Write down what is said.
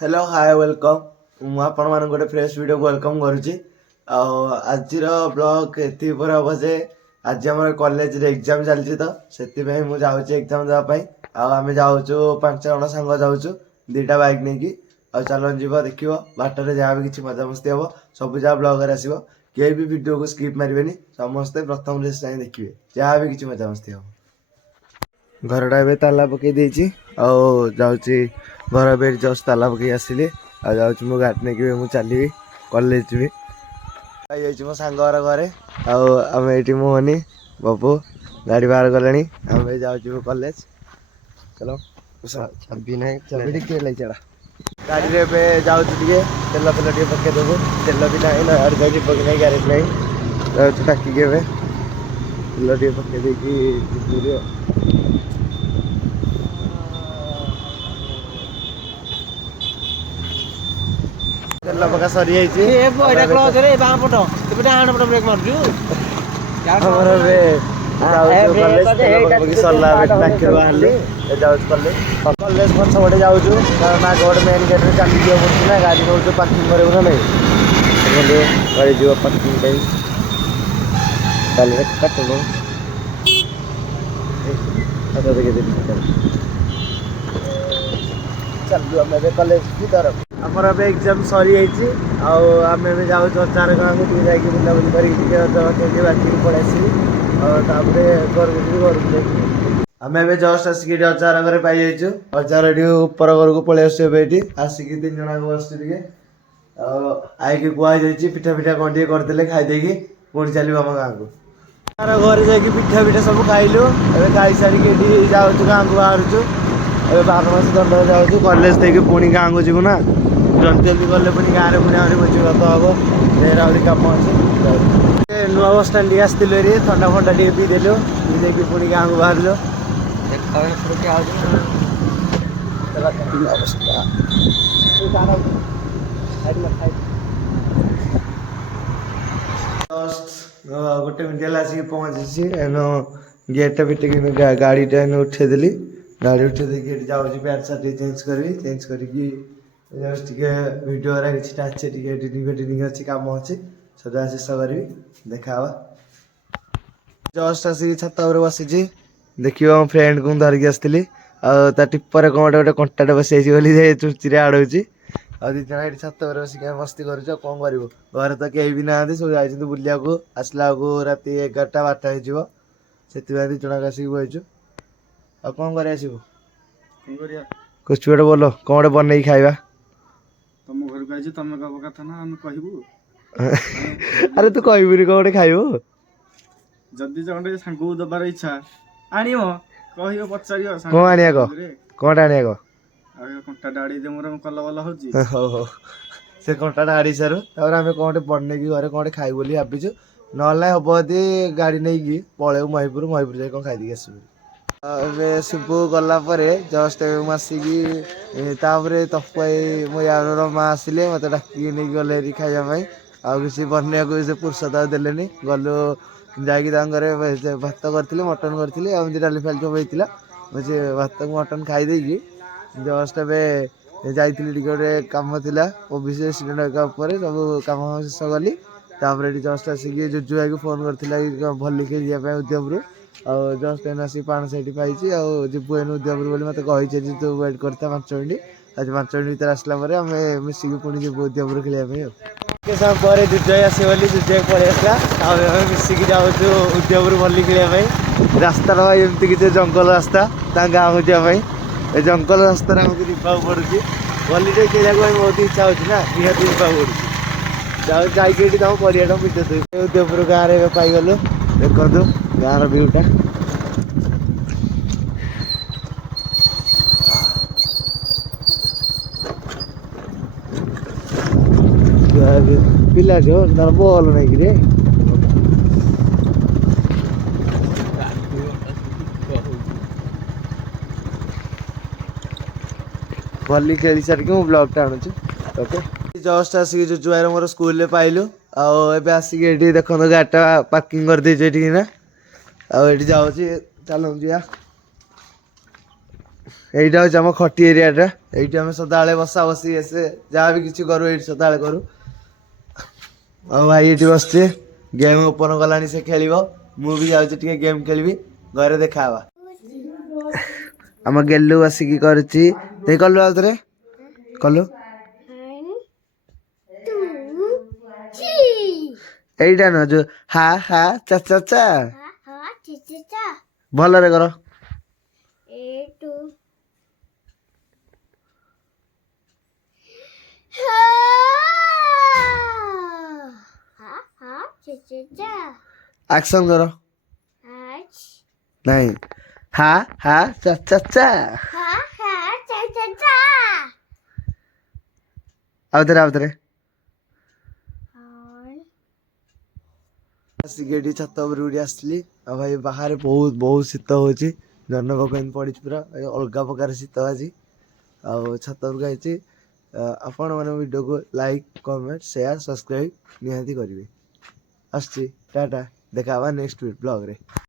Hello hi welcome मुझे गोटे fresh video welcome करुच्ची आज ब्लॉग ये हम जे आज आम कॉलेज रे एग्जाम चलती तो से मुझे जाऊँ एग्जाम देवाई आम जाऊँ 5 जन सांग जाऊँ 2टा बाइक नहीं कि चलो जीव देख बाटर जहाँ भी किसी मजामस्ती हम सब जहाँ ब्लॉगर आसो किए भी वीडियो को स्किप मारे समस्ते प्रथम रेस जाए देखिए जहाँ भी किसी मजामस्ती हम घरटा ए ताला पकई देती जाऊँगी घर पे जस्ट ताला पकई आसिली मो गाड़ी नहीं मुझे चलि कॉलेज भी मो सांग घरे आम ये मोहनी बबू गाड़ी बाहर गले आम जाऊँ कॉलेज चलो चाबी ना चाबी टे लगे गाड़ी में जाऊँ तेल फेल टे पकईदेबू तेल भी ना जाऊँगी पकई ग्यारेज ना टाकी तेल टे पकई तेल पका सरी सरला कॉलेज पछपटे जाऊँ कारण आगे गोटे मेन गेट में चली पड़ना गाड़ी रोज पार्किंग कर नहीं पार्किंग टाइम चलू आम कॉलेज भर आमर एग्जाम सरी आम जाऊँ चार गाँव को जाकि बुलाबुली कर बाकी पड़े आसली घर को आम ए जस्ट आसिक अचार घर पाई जाइए अचार ये ऊपर घर को पलि आसिक 3 जन बस आईकी कहुई पिठा पिठा कौन टे करदे खाईदे पुणी चलो आम गाँव को तार घर जाकि पिठा पिठा सब खाइलु ए खाई सारिक जाऊँ गाँव को बाहर ए 12 मास दंड जाऊँ कॉलेज देके पुणी गाँव को जीवु ना जल्दी जल्दी गले पुणी गाँव में पुणी आहरी भोजी भात हम ढेर आहरी कम अच्छे नुआ बस स्टाण टे आसलु थंडा फंडा टे पीदेलु पीदेक पुणी गाँव को बाहर गोटे मिनट आसिक पहुँची गेट फिटिक गाड़ी टा उठेदेली गाड़ी उठे देखिए जाऊँगी पैंट सार्ट चेंज करी चेंज करके जस्ट वीडियो कि अच्छे एडिटिंग फेडिटिंग अच्छी कम अच्छी सब शेष करी देखा जस्ट आसिक छात पर बसी देखिए मो फ्रेंड को धरिकी आसती टिपर कौन गोटे कंटाटे बसी चुच्ची आड़ौची आज जन छात पर बस मस्ती कर कौन कर घर तो कहीं भी ना सब जाइए बुलिया को आसला को राति 11-12 हो से 2 जन आसिक बहीचु आ कौन कर कुछ गोटे बोलो कौन गोटे बन खाଇବା तुम घर को आइज तुम कब कथा ना हम कहबू अरे तू कहबुनी कौन गोटे खाइबो जदी जंडे सांगू दबार इच्छा आनियो कहियो पचारियो को आनिया को कोटा आनिया को आ कंटा डाडी दे मोर कल वाला होजी हो हो से कंटा डाडी सारू तापर हमें कौन गोटे बन की घरे कौन गोटे खाइबो बोली भाबिछु नहले हबो यदि गाड़ी नहीं की पळेउ महिपुर जाई कोन खाइ दी आसु शिबू गला जस्ट आसिकी तपई मो यार माँ आसिले मत डाकिक नहीं गले खावाई आउ किसी बनने को फुर्सत देले गलु जाकि भात करी मटन करी एमती डाली फाली सब होता मुझे भात मटन खाईदे जस्ट जाइली गोटे कम थी ओबीसी एक्सीडेंट सब कम शेष कली जस्ट आसिक जुजु भाई को फोन कर भली खेल उद्यम और just an Ashik 5 side pi Jibu N उद्यपुर बोली मत कही तू वेट करता 5 मिनट आज 5 मिनट भर आसला मिसिक पुणी जीबू उद्यपुर खेलने समय दुजय आसली दुजय पलि आसला मिसिक जाऊँ उद्यपुर भली खेलने रास्ता भाई एमती किसी जंगल रास्ता गाँव को जावाई जंगल रास्तार आमको जीवा पड़ी भली खेला बहुत इच्छा होती ना निहती जीवा पड़ी जाइए तुम पड़िया पिटे उद्यपुर गाँव में पाईगलु देखु गाँव व्यूटा पिला तार बल नहीं कि भली खेली सारिक मु ब्लॉग टा आणुची ओके जस्ट आसिक जुजु भाई मोर स्कूल रे पाइलु आसिक ये देखो गाड़ीटा पार्किंग कर देना जाऊँ चलो जी এইটা হচ্ছে আমার খটি এরিয়াটা এইଠି ଆମେ ସଦାବେଳେ ବସା ବସି ଏସେ ଯାହା ବି କିଛି କରୁ ଏଇଠି ସଦାବେଳେ କରୁ ଆଉ ଭାଇ ଏଇଠି ବସିଛି ଗେମ୍ ଓପନ କଲାଣି ସେ ଖେଳିବ ମୁଁ ବି ଯାଉଛି ଟିକେ ଗେମ୍ ଖେଳିବି ଘରେ ଦେଖା ହବା ଆମ ଗେଲୁ ବସିକି କରୁଛି ଦେଇ କଲୁ ଆଉ ଥରେ କଲୁ এইটা ନା ଯୋଉ ହା ହା ଚା ଚା ଚା ଭଲରେ କର ଆକ୍ସନ କର ନାଇଁ ହା ହା ଚା ଚା ଚା ଆଉ ଥରେ ଆସିକି ଏଠି ଛାତ ଉପରକୁ ଟିକେ ଆସିଥିଲି ଆଉ ଭାଇ ବାହାରେ ବହୁତ ବହୁତ ଶୀତ ହଉଛି ଜହ୍ନ ପକେଇନି ପଡିଛି ପୁରା ଅଲଗା ପ୍ରକାର ଶୀତ ଆଜି ଆଉ ଛାତ ଉପରକୁ ଆଇଛି ଆପଣମାନେ ଭିଡ଼ିଓକୁ ଲାଇକ୍ କମେଣ୍ଟ ସେୟାର ସବସ୍କ୍ରାଇବ୍ ନିହାତି କରିବେ ଆସୁଛି ଟାଟା ଦେଖା ହବା ନେକ୍ସଟ ବ୍ଲଗରେ।